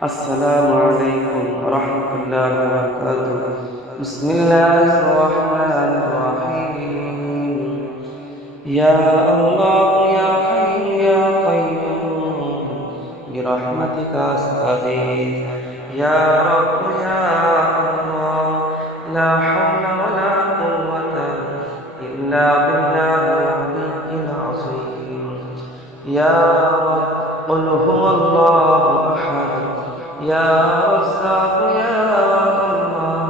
السلام عليكم ورحمة الله وبركاته. بسم الله الرحمن الرحيم. يا الله يا حي يا قيوم برحمتك أستغيث. يا رب يا الله لا حول ولا قوة إلا بالله العلي العظيم. يا رب قل هو الله أحد. يا رزاق يا الله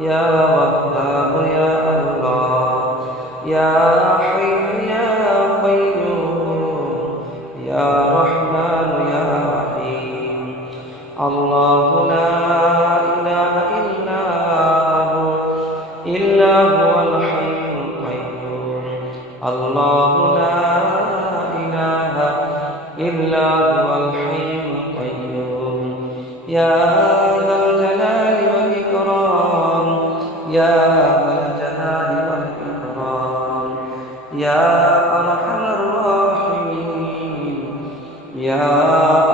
يا وهاب يا الله يا حي يا قيوم يا رحمن يا رحيم. الله لا إله إلا هو الحي القيوم. الله لا إله إلا هو الحي القيوم. يا ذا الجلال والإكرام يا ذا الجلال والإكرام يا أرحم الراحمين يا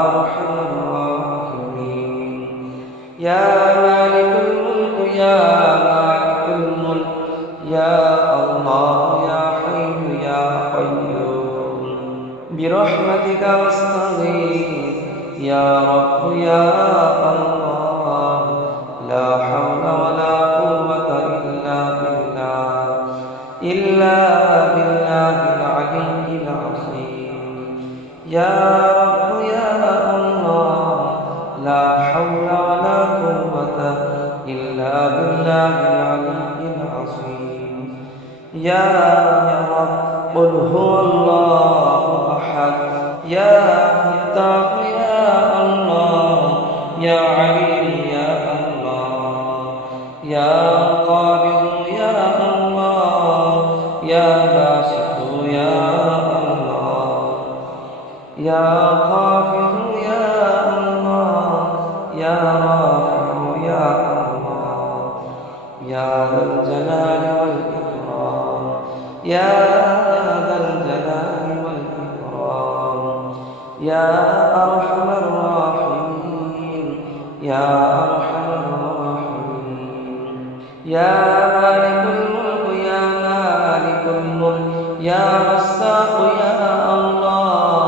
أرحم الراحمين. يا مالك الملك يا مالك الملك يا الله يا حي يا قيوم برحمتك أستغيث. يا رب يا الله لا حول ولا قوة إلا بالله العلي العظيم. يا رب يا الله لا حول ولا قوة إلا بالله العلي العظيم. يا رب قل هو الله أحد. يا فتاح يا الله يا عليم يا الله يا قابض يا الله يا باسط يا الله يا خافض يا الله يا رافع يا الله يا ذا الجلال والإكرام يا ذا الجلال والإكرام يا أرحم الراحمين يا أرحم الراحمين. يا مالك الملك يا مالك الملك يا رزاق يا الله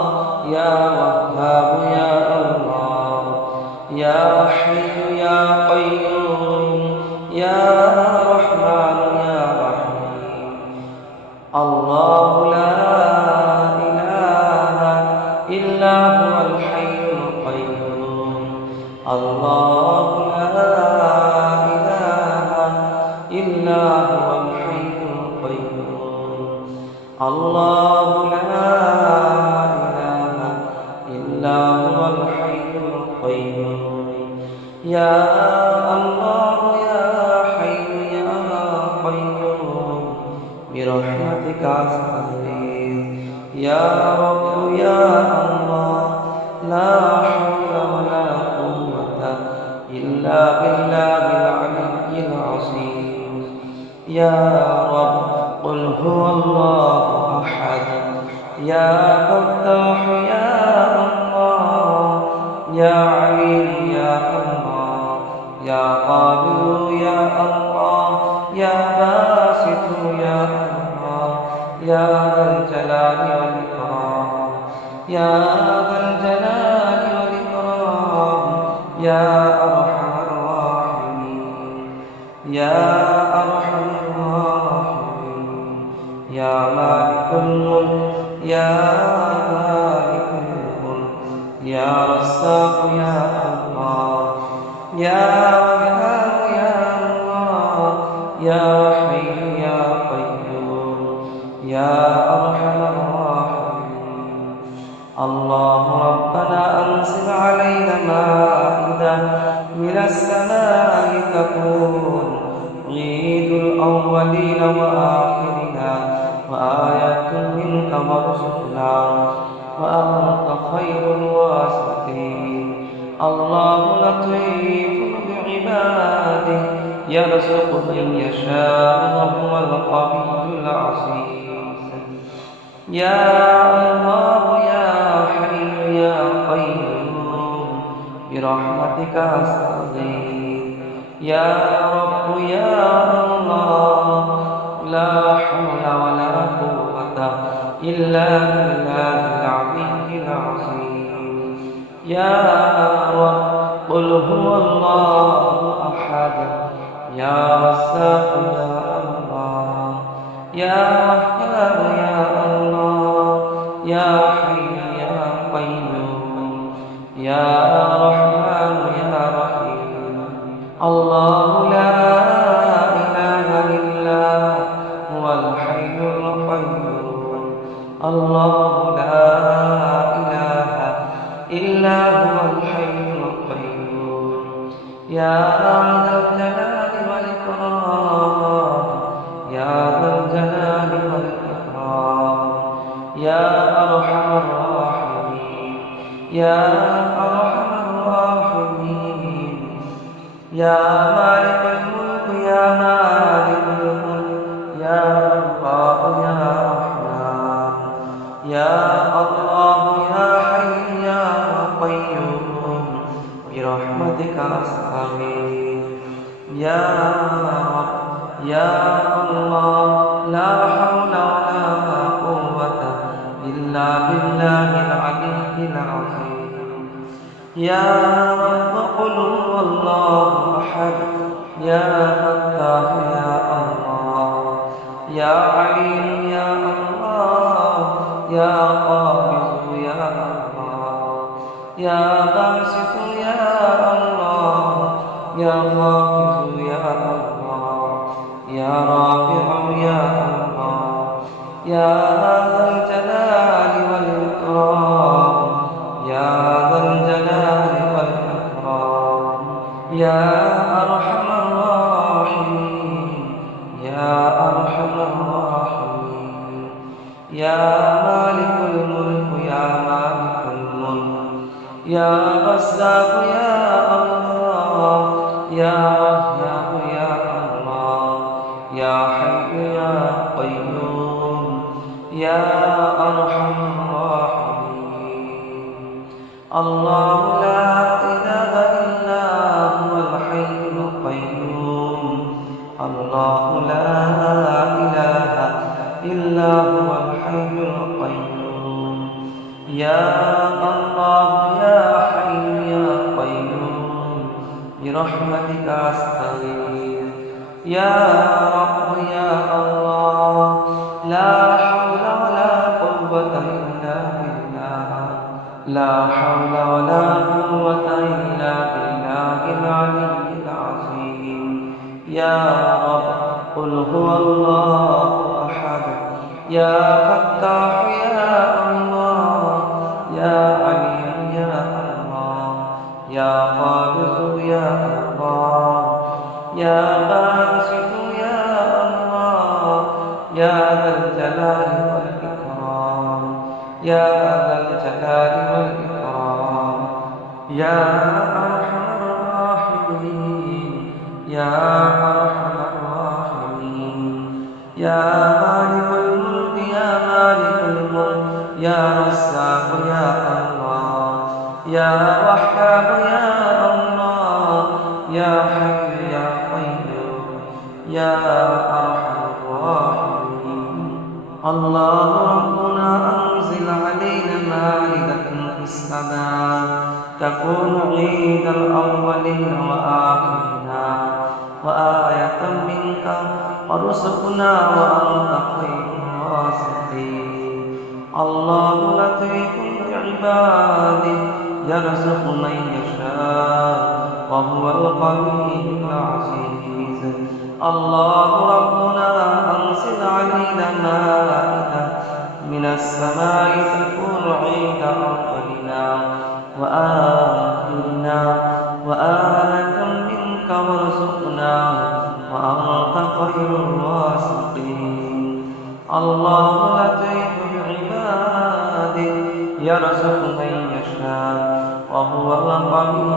يا وهاب يا الله يا حي يا قيوم يا رحمن يا رحيم. الله لا إله إلا هو الحي القيوم. الله لا إله إلا هو الحي القيوم. الله لا إله إلا هو الحي القيوم. يا الله يا حي يا قيوم برحمتك أستغيث. يا رب يا الله لا حول ولا قوة إلا بالله العلي العظيم. يا رب قل هو الله أحد. يا فتاح يا الله يا عليم يا الله يا قابل يا الله يا باسط يا الله يا ذا الجلال والإكرام يا ذا الجلال والإكرام يا أرحم الراحمين يا أرحم الراحمين. يا مالك الملك يا مالك الملك يا رزاق يا الله يا وهاب يا الله يا حي يا قيوم يا أرحم الراحمين. الله ربنا أنزل علينا مائدة من السماء تكون عيد الأولين وآخرنا وآيات منك وارزقنا وأنت خير الواسطين. الله لطيف بعباده يرزق من يشاء وهو القوي العزيز. يا الله يا حي يا قيوم برحمتك أستغيث يا رب يا الله لا حول ولا قوة إلا بالله العلي العظيم يا رب قل هو الله أحد يا رزاق يا الله يا وهاب يا الله يا حي يا قيوم يا رحمن يا رحيم الله لا إله إلا هو الحي القيوم الله لا إله إلا هو الحي القيوم يا ذا الجلال والإكرام يا ذا الجلال والإكرام يا أرحم الراحمين يا أرحم الراحمين يا مالك الملك يا مالك الملك يا الله يا رحمن يا الله يا حي يا قيوم برحمتك أستغيث يا رب يا الله لا حول ولا قوة إلا بالله العلي العظيم يا رب قل هو الله أحد يا فتاح يا الله يا عليم يا الله يا قابض يا الله يا باسط يا الله يا خافض يا الله يا رافع يا الله يا ذا الجلال والإكرام يا ذا الجلال والإكرام يا أرحم الراحمين يا أرحم الراحمين يا مالك الملك يا مالك الملك يا رزاق يا الله يا وهاب يا الله يا حي يا قيوم يا أرحم الراحمين الله لا إله إلا هو الحي القيوم الله لا إله إلا هو الحي القيوم يا الله يا حي يا قيوم برحمتك أستغيث يا رب يا الله لا حول ولا قوة إلا بالله لا حول ولا قوة إلا بالله العلي العظيم يا رب قل هو الله أحد يا فتاح يا الله يا عليم يا الله يا قابض يا الله يا باسط يا الله يا ذا الجلال والإكرام يا ذا الجلال والإكرام يا أرحم الراحمين يا أرحم الراحمين يا مالك الملك يا مالك الملك يا رزاق يا الله يا وهاب يا الله يا حي يا قيوم يا أرحم الراحمين الله ربنا أنزل علينا مائدة في السماء تكون عيد الأولين وآخرنا وآية منك وارزقنا وأنت خير الرازقين الله لطيف بعباده يرزق من يشاء وهو القوي العزيز الله ربنا أنزل علينا مائدة من السماء تكون عيد أولنا وآخرنا وآية منك وارزقنا وأنت خير الرازقين الله لطيف بعباده يرزق من يشاء وهو القوي